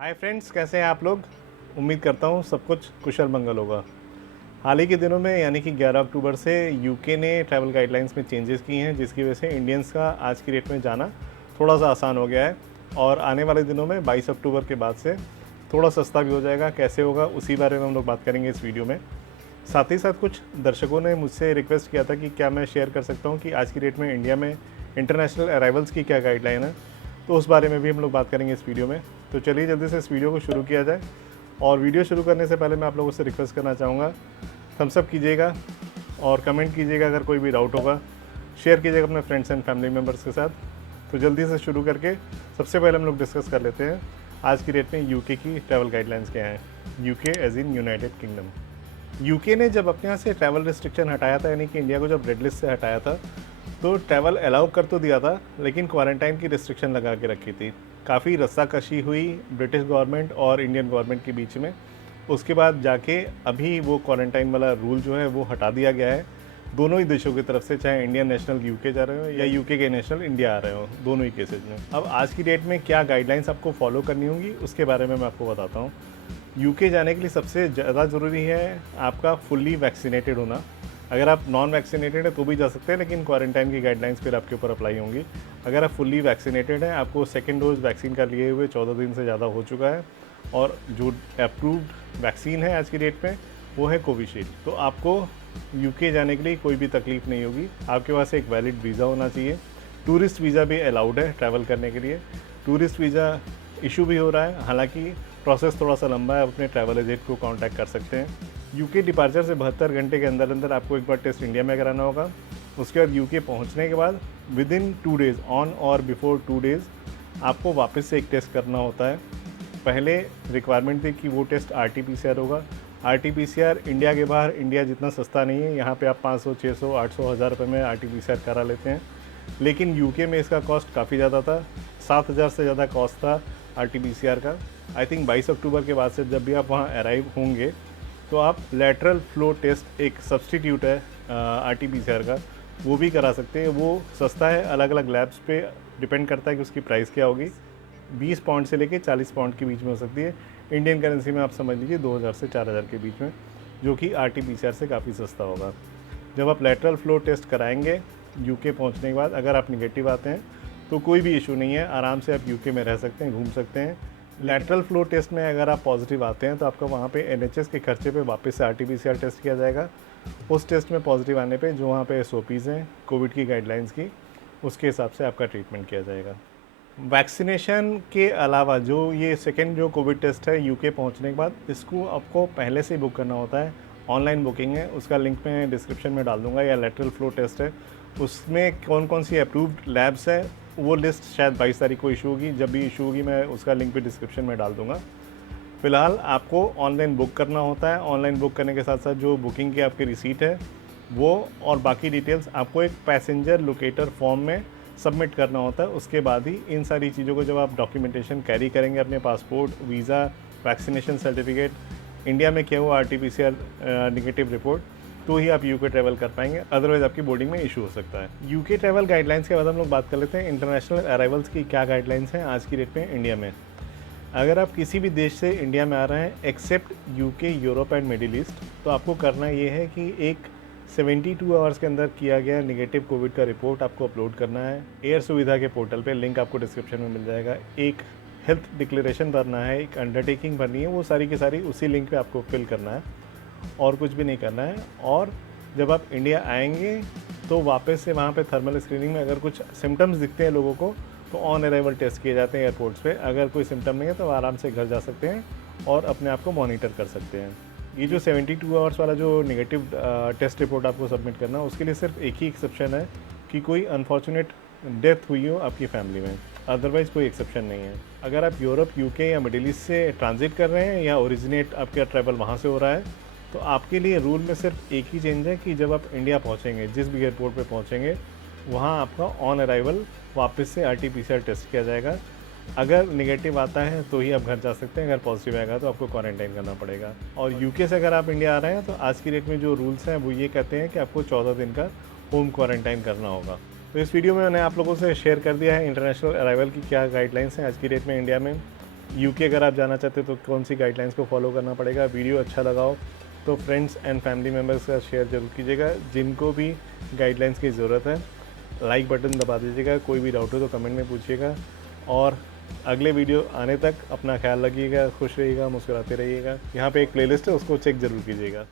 Hi friends, कैसे हैं आप लोग। उम्मीद करता हूँ सब कुछ कुशल मंगल होगा। हाल ही के दिनों में यानी कि 11 अक्टूबर से यूके ने ट्रैवल गाइडलाइंस में चेंजेस किए हैं, जिसकी वजह से इंडियंस का आज की डेट में जाना थोड़ा सा आसान हो गया है। और आने वाले दिनों में 22 अक्टूबर के बाद से थोड़ा सस्ता भी हो जाएगा। कैसे होगा उसी बारे में हम लोग बात करेंगे इस वीडियो में। साथ ही साथ कुछ दर्शकों ने मुझसे रिक्वेस्ट किया था कि क्या मैं शेयर कर सकता हूँ कि आज की डेट में इंडिया में इंटरनेशनल अराइवल्स की क्या गाइडलाइन है, तो उस बारे में भी हम लोग बात करेंगे इस वीडियो में। तो चलिए जल्दी से इस वीडियो को शुरू किया जाए। और वीडियो शुरू करने से पहले मैं आप लोगों से रिक्वेस्ट करना चाहूँगा, थम्स अप कीजिएगा और कमेंट कीजिएगा अगर कोई भी डाउट होगा, शेयर कीजिएगा अपने फ्रेंड्स एंड फैमिली मेम्बर्स के साथ। तो जल्दी से शुरू करके सबसे पहले हम लोग डिस्कस कर लेते हैं आज की डेट में यूके की ट्रैवल गाइडलाइंस क्या हैं। UK as in United Kingdom. UK ने जब अपने यहाँ से ट्रैवल रिस्ट्रिक्शन हटाया था, यानी कि इंडिया को जब रेड लिस्ट से हटाया था, तो ट्रैवल अलाउ कर तो दिया था, लेकिन क्वारंटाइन की रिस्ट्रिक्शन लगा के रखी थी। काफ़ी रस्साकशी हुई ब्रिटिश गवर्नमेंट और इंडियन गवर्नमेंट के बीच में। उसके बाद जाके अभी वो क्वारंटाइन वाला रूल जो है वो हटा दिया गया है दोनों ही देशों की तरफ से, चाहे इंडियन नेशनल यूके जा रहे हो या यूके के नेशनल इंडिया आ रहे हो, दोनों ही केसेज में। अब आज की डेट में क्या गाइडलाइंस आपको फॉलो करनी होंगी उसके बारे में मैं आपको बताता हूँ। यूके जाने के लिए सबसे ज़्यादा ज़रूरी है आपका फुल्ली वैक्सीनेटेड होना। अगर आप नॉन वैक्सीनेटेड है तो भी जा सकते हैं, लेकिन क्वारंटाइन की गाइडलाइंस फिर आपके ऊपर अप्लाई होंगी। अगर आप फुल्ली वैक्सीनेटेड हैं, आपको सेकेंड डोज वैक्सीन का लिए हुए 14 दिन से ज़्यादा हो चुका है, और जो अप्रूव्ड वैक्सीन है आज की डेट में वो है कोविशील्ड, तो आपको यूके जाने के लिए कोई भी तकलीफ नहीं होगी। आपके पास एक वैलिड वीज़ा होना चाहिए। टूरिस्ट वीज़ा भी अलाउड है ट्रैवल करने के लिए। टूरिस्ट वीज़ा इशू भी हो रहा है, हालांकि प्रोसेस थोड़ा सा लंबा है। आप अपने ट्रैवल एजेंट को कांटेक्ट कर सकते हैं। यूके डिपार्चर से 72 घंटे के अंदर अंदर आपको एक बार टेस्ट इंडिया में कराना होगा। उसके बाद यूके पहुंचने के बाद विद इन 2 डेज़, ऑन और बिफोर 2 डेज़, आपको वापस से एक टेस्ट करना होता है। पहले रिक्वायरमेंट थी कि वो टेस्ट RT-PCR होगा। RT-PCR इंडिया के बाहर इंडिया जितना सस्ता नहीं है। यहाँ पे आप 500, 600, 800, 1000 रुपये में RT-PCR करा लेते हैं, लेकिन यूके में इसका कॉस्ट काफ़ी ज़्यादा था। 7000 से ज़्यादा कॉस्ट था RT-PCR का। आई थिंक 22 अक्टूबर के बाद से जब भी आप वहाँ अराइव होंगे तो आप लेटरल फ्लो टेस्ट, एक सब्सटीट्यूट है RT-PCR का, वो भी करा सकते हैं। वो सस्ता है, अलग अलग लैब्स पे डिपेंड करता है कि उसकी प्राइस क्या होगी। 20 पाउंड से लेके 40 पाउंड के बीच में हो सकती है। इंडियन करेंसी में आप समझ लीजिए 2000 से 4000 के बीच में, जो कि RT-PCR से काफ़ी सस्ता होगा। जब आप लेटरल फ्लो टेस्ट कराएंगे यूके पहुंचने के बाद, अगर आप निगेटिव आते हैं तो कोई भी इशू नहीं है, आराम से आप यूके में रह सकते हैं, घूम सकते हैं। लेटरल फ्लो टेस्ट में अगर आप पॉजिटिव आते हैं तो आपका वहाँ पे NHS के खर्चे पे वापस से RT-PCR टेस्ट किया जाएगा। उस टेस्ट में पॉजिटिव आने पे जो वहाँ पे SOPs हैं कोविड की गाइडलाइंस की, उसके हिसाब से आपका ट्रीटमेंट किया जाएगा। वैक्सीनेशन के अलावा जो ये सेकेंड जो कोविड टेस्ट है यूके पहुँचने के बाद, इसको आपको पहले से ही बुक करना होता है। ऑनलाइन बुकिंग है, उसका लिंक मैं डिस्क्रिप्शन में डाल दूँगा। या लेटरल फ्लो टेस्ट है, उसमें कौन कौन सी अप्रूव्ड लैब्स हैं वो लिस्ट शायद 22 तारीख को इशू होगी। जब भी इशू होगी मैं उसका लिंक भी डिस्क्रिप्शन में डाल दूंगा। फ़िलहाल आपको ऑनलाइन बुक करना होता है। ऑनलाइन बुक करने के साथ साथ जो बुकिंग की आपकी रिसीट है वो और बाकी डिटेल्स आपको एक पैसेंजर लोकेटर फॉर्म में सबमिट करना होता है। उसके बाद ही इन सारी चीज़ों को जब आप डॉक्यूमेंटेशन कैरी करेंगे, अपने passport, visa, vaccination certificate, India में किया हुआ RT-PCR निगेटिव रिपोर्ट, तो ही आप यूके ट्रैवल कर पाएंगे, अदरवाइज आपकी बोर्डिंग में इशू हो सकता है। यूके ट्रैवल गाइडलाइंस के बाद हम लोग बात कर लेते हैं इंटरनेशनल अराइवल्स की क्या गाइडलाइंस हैं आज की डेट में इंडिया में। अगर आप किसी भी देश से इंडिया में आ रहे हैं except UK, Europe and Middle East, तो आपको करना ये है कि एक 72 आवर्स के अंदर किया गया निगेटिव कोविड का रिपोर्ट आपको अपलोड करना है एयर सुविधा के पोर्टल पे, लिंक आपको डिस्क्रिप्शन में मिल जाएगा। एक हेल्थ डिक्लेरेशन भरना है, एक अंडरटेकिंग भरनी है, वो सारी की सारी उसी लिंक पे आपको फिल करना है और कुछ भी नहीं करना है। और जब आप इंडिया आएंगे तो वापस से वहाँ पे थर्मल स्क्रीनिंग में अगर कुछ सिम्टम्स दिखते हैं लोगों को तो ऑन अराइवल टेस्ट किए जाते हैं एयरपोर्ट्स पे। अगर कोई सिम्टम नहीं है तो आराम से घर जा सकते हैं और अपने आप को मॉनिटर कर सकते हैं। ये जो 72 आवर्स वाला जो नेगेटिव टेस्ट रिपोर्ट आपको सबमिट करना है, उसके लिए सिर्फ एक ही एक्सेप्शन है कि कोई अनफॉर्चुनेट डेथ हुई हो आपकी फैमिली में, अदरवाइज़ कोई एक्सेप्शन नहीं है। अगर आप यूरोप, यूके या मिडिल ईस्ट से ट्रांजिट कर रहे हैं या ओरिजिनेट आपका ट्रैवल वहाँ से हो रहा है, तो आपके लिए रूल में सिर्फ एक ही चेंज है कि जब आप इंडिया पहुँचेंगे, जिस भी एयरपोर्ट पे पहुँचेंगे, वहाँ आपका ऑन अराइवल वापस से RT-PCR टेस्ट किया जाएगा। अगर नेगेटिव आता है तो ही आप घर जा सकते हैं, अगर पॉजिटिव आएगा तो आपको क्वारंटाइन करना पड़ेगा। और यूके से अगर आप इंडिया आ रहे हैं तो आज की डेट में जो रूल्स हैं वो ये कहते हैं कि आपको 14 दिन का होम क्वारंटाइन करना होगा। तो इस वीडियो में मैंने आप लोगों से शेयर कर दिया है इंटरनेशनल अराइवल की क्या गाइडलाइंस हैं आज की डेट में इंडिया में। यूके अगर आप जाना चाहते हो तो कौन सी गाइडलाइंस को फॉलो करना पड़ेगा। वीडियो अच्छा लगा हो तो फ्रेंड्स एंड फैमिली मेम्बर्स का शेयर जरूर कीजिएगा। जिनको भी गाइडलाइंस की ज़रूरत है लाइक बटन दबा दीजिएगा। कोई भी डाउट हो तो कमेंट में पूछिएगा। और अगले वीडियो आने तक अपना ख्याल रखिएगा, खुश रहिएगा, मुस्कुराते रहिएगा। यहाँ पे एक प्लेलिस्ट है, उसको चेक ज़रूर कीजिएगा।